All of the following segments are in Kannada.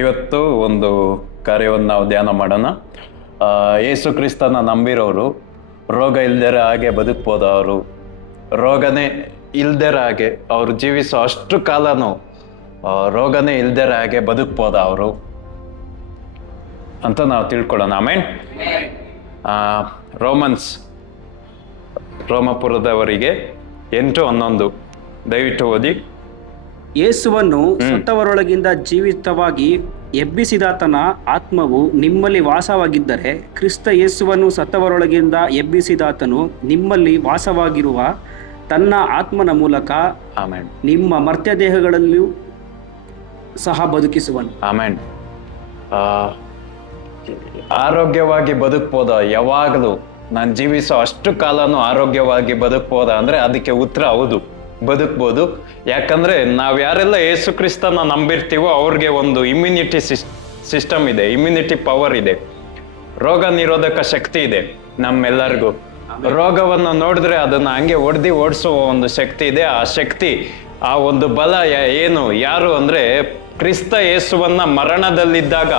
ಇವತ್ತು ಒಂದು ಕಾರ್ಯವನ್ನು ನಾವು ಧ್ಯಾನ ಮಾಡೋಣ. ಯೇಸು ಕ್ರಿಸ್ತನ ನಂಬಿರೋರು ರೋಗ ಇಲ್ದಿರ ಹಾಗೆ ಬದುಕ್ಬೋದು. ಅವರು ರೋಗನೇ ಇಲ್ದಿರ ಹಾಗೆ ಅವ್ರು ಜೀವಿಸೋ ಅಷ್ಟು ಕಾಲನೂ ರೋಗನೇ ಇಲ್ದಿರ ಹಾಗೆ ಬದುಕ್ಬೋದ ಅವರು ಅಂತ ನಾವು ತಿಳ್ಕೊಳ್ಳೋಣ. ಆಮೇನ್. ರೋಮಪುರದವರಿಗೆ 8:11 ದಯವಿಟ್ಟು ಓದಿ. ಯೇಸುವನ್ನು ಸತ್ತವರೊಳಗಿಂದ ಜೀವಿತವಾಗಿ ಎಬ್ಬಿಸಿದಾತನ ಆತ್ಮವು ನಿಮ್ಮಲ್ಲಿ ವಾಸವಾಗಿದ್ದರೆ, ಕ್ರಿಸ್ತ ಯೇಸುವನ್ನು ಸತ್ತವರೊಳಗಿಂದ ಎಬ್ಬಿಸಿದಾತನು ನಿಮ್ಮಲ್ಲಿ ವಾಸವಾಗಿರುವ ತನ್ನ ಆತ್ಮನ ಮೂಲಕ ಆಮೆನ್ ನಿಮ್ಮ ಮರ್ತ್ಯ ದೇಹಗಳಲ್ಲಿಯೂ ಸಹ ಬದುಕಿಸುವನು. ಆಮೆನ್. ಆರೋಗ್ಯವಾಗಿ ಬದುಕ್ಬೋದ? ಯಾವಾಗಲೂ ನಾನು ಜೀವಿಸೋ ಅಷ್ಟು ಕಾಲನೂ ಆರೋಗ್ಯವಾಗಿ ಬದುಕ್ಬೋದ ಅಂದ್ರೆ ಅದಕ್ಕೆ ಉತ್ತರ ಹೌದು, ಬದುಕ್ಬೋದು. ಯಾಕಂದ್ರೆ ನಾವ್ ಯಾರೆಲ್ಲ ಯೇಸು ಕ್ರಿಸ್ತನ ನಂಬಿರ್ತೀವೋ ಅವ್ರಿಗೆ ಒಂದು ಇಮ್ಯುನಿಟಿ ಸಿಸ್ಟಮ್ ಇದೆ, ಇಮ್ಯುನಿಟಿ ಪವರ್ ಇದೆ, ರೋಗ ನಿರೋಧಕ ಶಕ್ತಿ ಇದೆ ನಮ್ಮೆಲ್ಲರಿಗೂ. ರೋಗವನ್ನು ನೋಡಿದ್ರೆ ಅದನ್ನ ಹಂಗೆ ಓಡಿಸುವ ಒಂದು ಶಕ್ತಿ ಇದೆ. ಆ ಶಕ್ತಿ, ಆ ಒಂದು ಬಲ ಯಾರು ಅಂದ್ರೆ ಕ್ರಿಸ್ತ ಯೇಸುವನ್ನ ಮರಣದಲ್ಲಿದ್ದಾಗ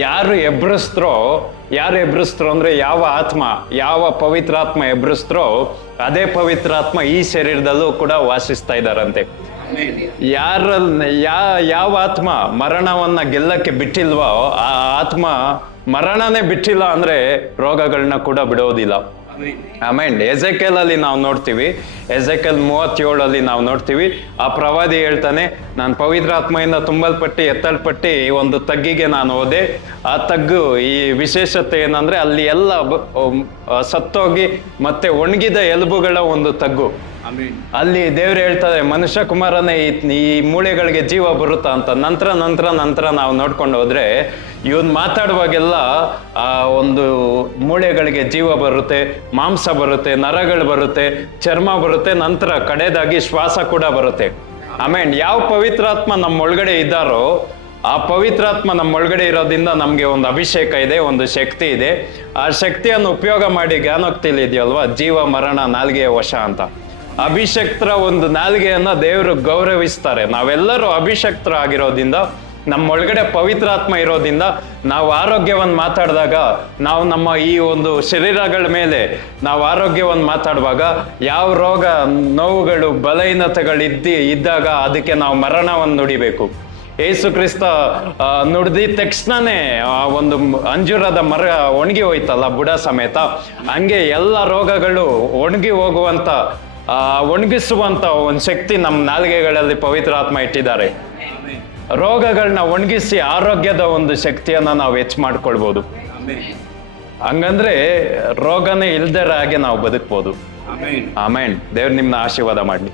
ಯಾರು ಎಬ್ರಿಸ್ತ್ರೋ ಅಂದ್ರೆ ಯಾವ ಆತ್ಮ, ಯಾವ ಪವಿತ್ರಾತ್ಮ ಎಬ್ರಿಸ್ತ್ರೋ ಅದೇ ಪವಿತ್ರಾತ್ಮ ಈ ಶರೀರದಲ್ಲೂ ಕೂಡ ವಾಸಿಸ್ತಾ ಇದ್ದಾರಂತೆ. ಯಾವ ಆತ್ಮ ಮರಣವನ್ನ ಗೆಲ್ಲಕ್ಕೆ ಬಿಟ್ಟಿಲ್ವೋ ಆ ಆತ್ಮ ಮರಣನೇ ಬಿಟ್ಟಿಲ್ಲ ಅಂದ್ರೆ ರೋಗಗಳನ್ನ ಕೂಡ ಬಿಡೋದಿಲ್ಲ. ಆಮೇನ್. ಎಜೆಕೆಲ್ ಅಲ್ಲಿ ನಾವು ನೋಡ್ತೀವಿ, ಎಜೆಕೆಲ್ 37 ನಾವು ನೋಡ್ತೀವಿ, ಆ ಪ್ರವಾದಿ ಹೇಳ್ತಾನೆ, ನಾನು ಪವಿತ್ರಾತ್ಮೆಯಿಂದ ತುಂಬಲ್ಪಟ್ಟು ಎತ್ತಲ್ಪಟ್ಟು ಒಂದು ತಗ್ಗಿಗೆ ನಾನು ಹೋದೆ. ಆ ತಗ್ಗು ಈ ವಿಶೇಷತೆ ಏನಂದ್ರೆ ಅಲ್ಲಿ ಎಲ್ಲ ಸತ್ತೋಗಿ ಮತ್ತೆ ಒಣಗಿದ ಎಲುಬುಗಳ ಒಂದು ತಗ್ಗು. ಅಲ್ಲಿ ದೇವ್ರು ಹೇಳ್ತಾರೆ, ಮನುಷ್ಯ ಕುಮಾರನೇ ಈ ಮೂಳೆಗಳಿಗೆ ಜೀವ ಬರುತ್ತಾ ಅಂತ. ನಂತರ ನಾವು ನೋಡ್ಕೊಂಡು ಹೋದ್ರೆ ಇವನ್ ಮಾತಾಡುವಾಗೆಲ್ಲ ಆ ಒಂದು ಮೂಳೆಗಳಿಗೆ ಜೀವ ಬರುತ್ತೆ, ಮಾಂಸ ಬರುತ್ತೆ, ನರಗಳು ಬರುತ್ತೆ, ಚರ್ಮ ಬರುತ್ತೆ, ನಂತರ ಕಡೆದಾಗಿ ಶ್ವಾಸ ಕೂಡ ಬರುತ್ತೆ. ಆಮೇಲೆ ಯಾವ ಪವಿತ್ರಾತ್ಮ ನಮ್ಮ ಒಳಗಡೆ ಇದ್ದಾರೋ ಆ ಪವಿತ್ರಾತ್ಮ ನಮ್ಮ ಒಳಗಡೆ ಇರೋದ್ರಿಂದ ನಮ್ಗೆ ಒಂದು ಅಭಿಷೇಕ ಇದೆ, ಒಂದು ಶಕ್ತಿ ಇದೆ. ಆ ಶಕ್ತಿಯನ್ನು ಉಪಯೋಗ ಮಾಡಿ ಜ್ಞಾನೋಕ್ತಿಲಿ ಇದೆಯಲ್ವಾ, ಜೀವ ಮರಣ ನಾಲ್ಗೆಯ ವಶ ಅಂತ. ಅಭಿಷಕ್ತರ ಒಂದು ನಾಲ್ಗೆಯನ್ನ ದೇವರು ಗೌರವಿಸ್ತಾರೆ. ನಾವೆಲ್ಲರೂ ಅಭಿಷಕ್ತರ ಆಗಿರೋದ್ರಿಂದ, ನಮ್ಮ ಒಳಗಡೆ ಪವಿತ್ರಾತ್ಮ ಇರೋದ್ರಿಂದ ನಾವು ಆರೋಗ್ಯವನ್ನು ಮಾತಾಡಿದಾಗ, ನಾವು ನಮ್ಮ ಈ ಒಂದು ಶರೀರಗಳ ಮೇಲೆ ನಾವು ಆರೋಗ್ಯವನ್ನು ಮಾತಾಡುವಾಗ ಯಾವ ರೋಗ ನೋವುಗಳು ಬಲಹೀನತೆಗಳು ಇದ್ದಾಗ ಅದಕ್ಕೆ ನಾವು ಮರಣವನ್ನು ನುಡಿಬೇಕು. ಯೇಸು ಕ್ರಿಸ್ತ ನುಡಿದ ತಕ್ಷಣನೇ ಆ ಒಂದು ಅಂಜೂರದ ಮರ ಒಣಗಿ ಹೋಯ್ತಲ್ಲ ಬುಡ ಸಮೇತ, ಹಂಗೆ ಎಲ್ಲ ರೋಗಗಳು ಒಣಗಿ ಹೋಗುವಂತ ಒಣಗಿಸುವಂತ ಒಂದು ಶಕ್ತಿ ನಮ್ಮ ನಾಲಿಗೆಗಳಲ್ಲಿ ಪವಿತ್ರಾತ್ಮ ಇಟ್ಟಿದ್ದಾರೆ. ರೋಗಗಳನ್ನ ಒಣಗಿಸಿ ಆರೋಗ್ಯದ ಒಂದು ಶಕ್ತಿಯನ್ನ ನಾವು ಹೆಚ್ಚು ಮಾಡ್ಕೊಳ್ಬೋದು. ಹಂಗಂದ್ರೆ ರೋಗನೇ ಇಲ್ದರ ಹಾಗೆ ನಾವು ಬದುಕ್ಬೋದು. ಆಮೇನ್. ದೇವ್ರು ನಿಮ್ನ ಆಶೀರ್ವಾದ ಮಾಡ್ಲಿ.